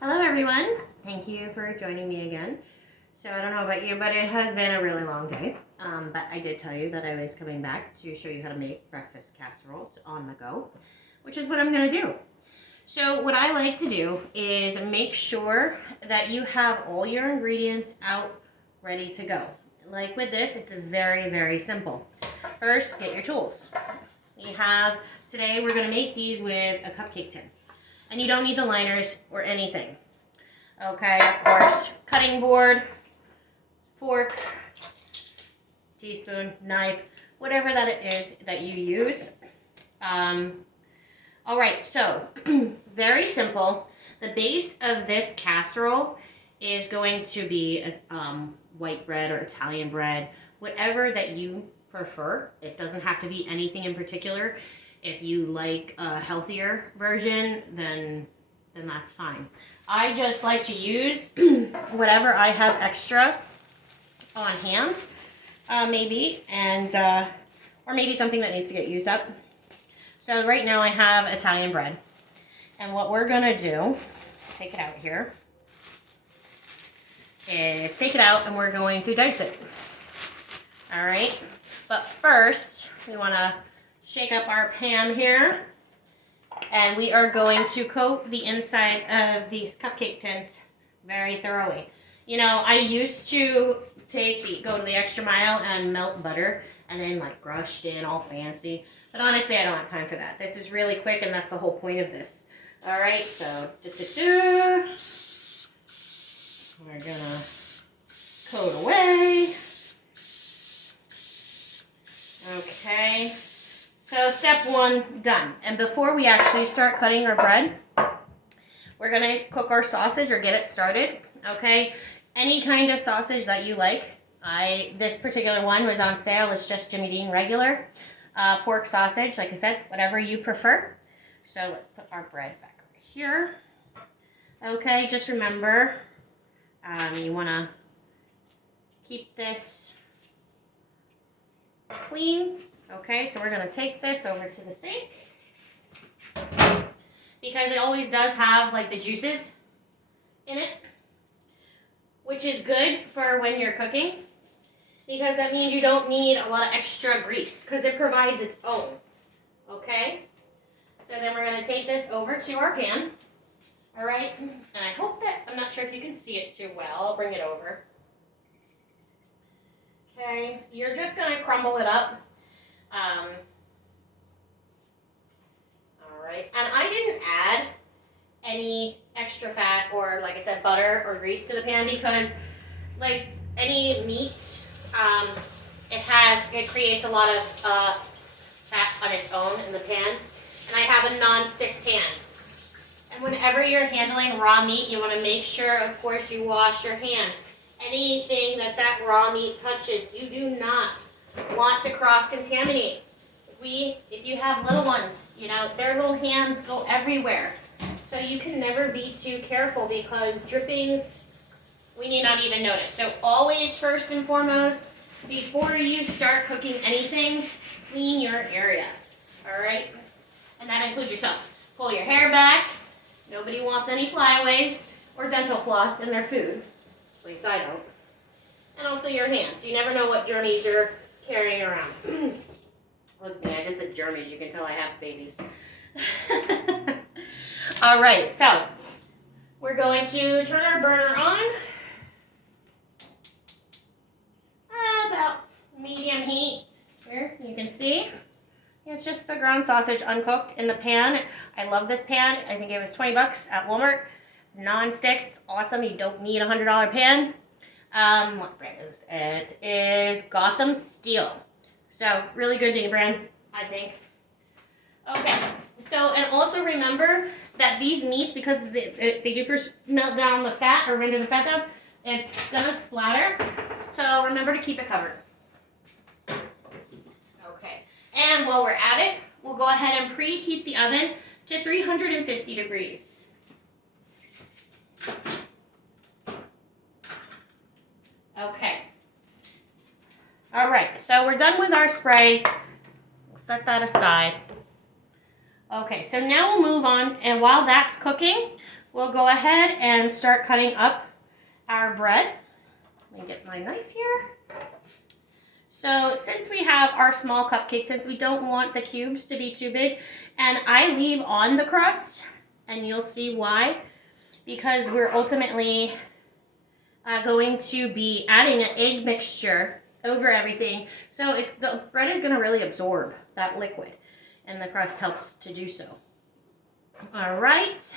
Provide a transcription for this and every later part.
Hello everyone, thank you for joining me again. So I don't know about you, but it has been a really long day. But I did tell you that I was coming back to show you how to make breakfast casserole on the go, which is what I'm gonna do. So what I like to do is make sure that you have all your ingredients out ready to go. Like with this, it's very, very simple. First, get your tools. Today we're gonna make these with a cupcake tin. And you don't need the liners or anything. Okay, of course, cutting board, fork, teaspoon, knife, whatever that it is that you use. All right, so very simple. The base of this casserole is going to be white bread or Italian bread, whatever that you prefer. It doesn't have to be anything in particular. If you like a healthier version, then that's fine. I just like to use whatever I have extra on hand, maybe, and or maybe something that needs to get used up. So right now I have Italian bread, and what we're gonna do, take it out here, is take it out and we're going to dice it. All right, but first we wanna shake up our pan here, and we are going to coat the inside of these cupcake tins very thoroughly. You know, I used to go to the extra mile and melt butter and then like brushed in all fancy, but honestly I don't have time for that. This is really quick and that's the whole point of this. All right, so we're gonna coat away. Okay. So step one, done. And before we actually start cutting our bread, we're gonna cook our sausage or get it started, okay? Any kind of sausage that you like. This particular one was on sale. It's just Jimmy Dean regular pork sausage, like I said, whatever you prefer. So let's put our bread back over here. Okay, just remember, you wanna keep this clean. Okay, so we're going to take this over to the sink because it always does have like the juices in it, which is good for when you're cooking because that means you don't need a lot of extra grease because it provides its own. Okay, so then we're going to take this over to our pan. All right, and I hope that, I'm not sure if you can see it too well. I'll bring it over. Okay, you're just going to crumble it up. All right, and I didn't add any extra fat or, like I said, butter or grease to the pan because, like any meat, it creates a lot of fat on its own in the pan, and I have a non-stick pan. And whenever you're handling raw meat, you want to make sure, of course, you wash your hands. Anything that raw meat touches, you do not want to cross-contaminate. If you have little ones, you know, their little hands go everywhere. So you can never be too careful because drippings, we may not even notice. So always, first and foremost, before you start cooking anything, clean your area, all right? And that includes yourself. Pull your hair back. Nobody wants any flyaways or dental floss in their food. At least I don't. And also your hands. You never know what germs you're carrying around. Look, man, I just said germs. You can tell I have babies. All right, so we're going to turn our burner on. About medium heat. Here, you can see. It's just the ground sausage uncooked in the pan. I love this pan. I think it was 20 bucks at Walmart. Non-stick. It's awesome. You don't need a $100 pan. What brand is it? It is Gotham Steel. So, really good name brand, I think. Okay, so, and also remember that these meats, because they do melt down the fat or render the fat down, it's gonna splatter. So, remember to keep it covered. Okay, and while we're at it, we'll go ahead and preheat the oven to 350 degrees. Okay. All right, so we're done with our spray. We'll set that aside. Okay, so now we'll move on, and while that's cooking, we'll go ahead and start cutting up our bread. Let me get my knife here. So since we have our small cupcake tins, we don't want the cubes to be too big. And I leave on the crust, and you'll see why. Because we're ultimately going to be adding an egg mixture over everything. So the bread is going to really absorb that liquid, and the crust helps to do so. All right.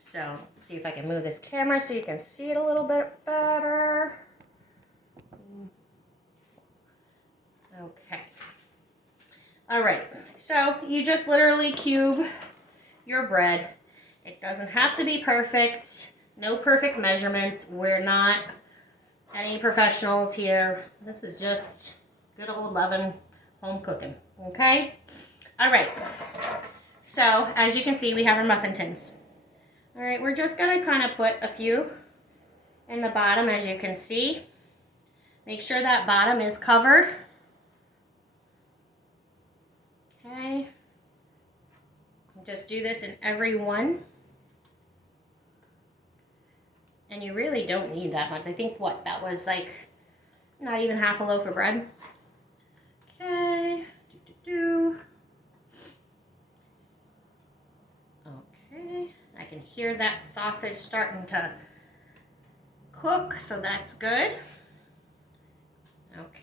So let's see if I can move this camera so you can see it a little bit better. Okay. All right. So you just literally cube your bread. It doesn't have to be perfect. No perfect measurements. We're not any professionals here. This is just good old loving home cooking. Okay? All right. So as you can see, we have our muffin tins. All right, we're just going to kind of put a few in the bottom, as you can see. Make sure that bottom is covered. Okay. Just do this in every one. And you really don't need that much. I think, what, that was like not even half a loaf of bread. Okay. Okay. I can hear that sausage starting to cook, so that's good. Okay.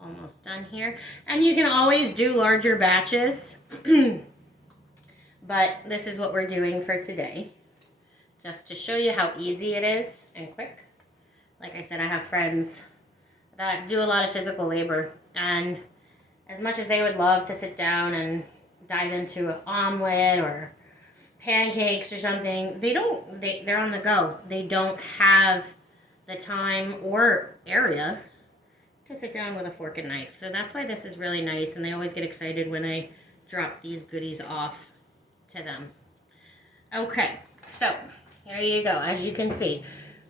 Almost done here. And you can always do larger batches. But this is what we're doing for today. Just to show you how easy it is and quick. Like I said, I have friends that do a lot of physical labor, and as much as they would love to sit down and dive into an omelet or pancakes or something, they're on the go. They don't have the time or area to sit down with a fork and knife. So that's why this is really nice, and they always get excited when I drop these goodies off to them. Okay, so here you go, as you can see.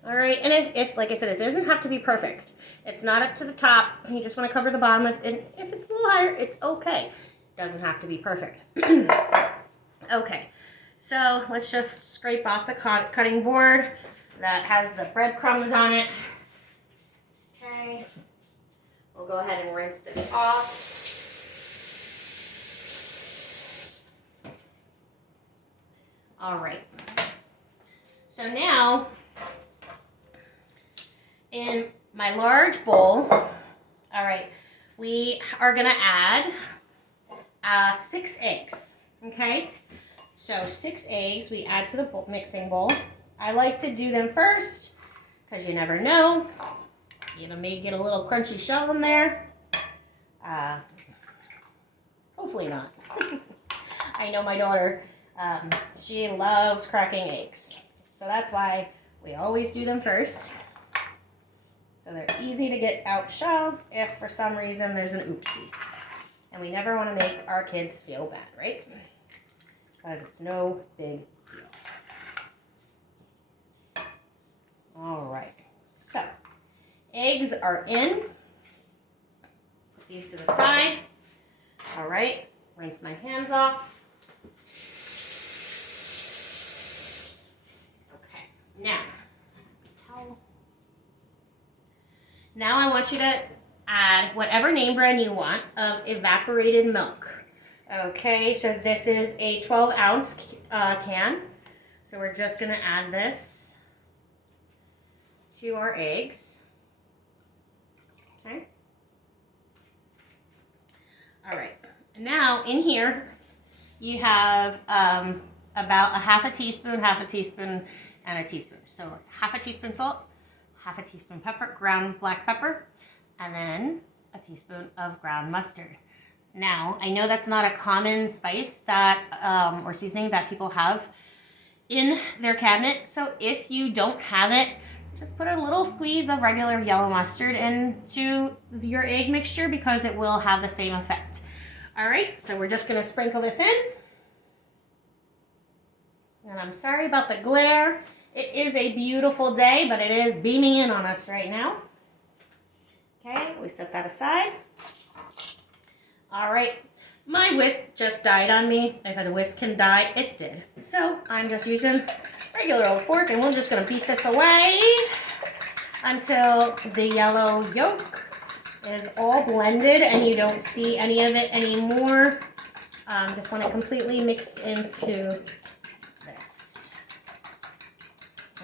All right, and if like I said, it doesn't have to be perfect. It's not up to the top. You just want to cover the bottom, and if it's a little higher, it's okay. It doesn't have to be perfect. Okay, so let's just scrape off the cutting board that has the breadcrumbs on it. Okay, we'll go ahead and rinse this off. All right. So now, in my large bowl, all right, we are gonna add 6 eggs, okay? So 6 eggs we add to the mixing bowl. I like to do them first, because you never know. You may get a little crunchy shell in there. Hopefully not. I know my daughter, she loves cracking eggs. So that's why we always do them first. So they're easy to get out shells if for some reason there's an oopsie. And we never want to make our kids feel bad, right? Because it's no big deal. All right. So, eggs are in. Put these to the side. All right. Rinse my hands off. Now I want you to add whatever name brand you want of evaporated milk. Okay, so this is a 12-ounce can. So we're just going to add this to our eggs. Okay. All right. Now in here you have about a half a teaspoon, and a teaspoon. So it's half a teaspoon salt, half a teaspoon pepper, ground black pepper, and then a teaspoon of ground mustard. Now, I know that's not a common spice that or seasoning that people have in their cabinet, so if you don't have it, just put a little squeeze of regular yellow mustard into your egg mixture because it will have the same effect. All right, so we're just gonna sprinkle this in. And I'm sorry about the glare. It is a beautiful day, but it is beaming in on us right now. Okay, we set that aside. All right, My whisk just died on me. If the whisk can die, it did. So I'm just using regular old fork, and we're just gonna beat this away until the yellow yolk is all blended and you don't see any of it anymore. Just want it completely mixed into this.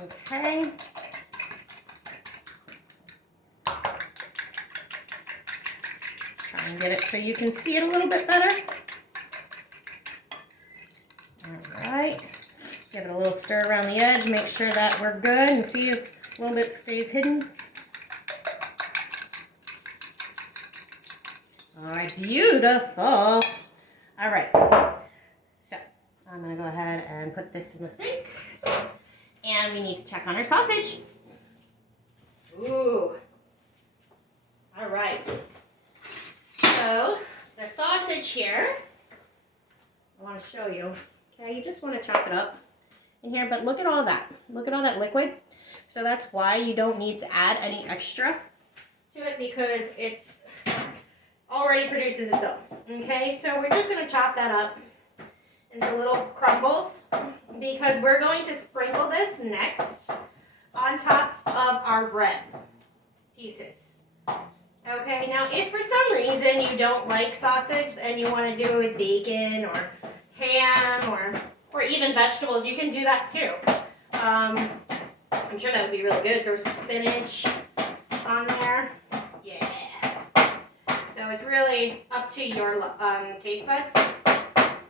Okay. Try and get it so you can see it a little bit better. All right. Give it a little stir around the edge. Make sure that we're good and see if a little bit stays hidden. All right, beautiful. All right, so I'm gonna go ahead and put this in the sink. And we need to check on our sausage. Ooh. All right. So the sausage here, I want to show you. Okay, you just want to chop it up in here, but look at all that. Look at all that liquid. So that's why you don't need to add any extra to it, because it's already produces its own. Okay, so we're just going to chop that up into little crumbles, because we're going to sprinkle this next on top of our bread pieces. Okay, now if for some reason you don't like sausage and you want to do it with bacon or ham or even vegetables, you can do that too. I'm sure that would be really good. Throw some spinach on there. Yeah. So it's really up to your taste buds.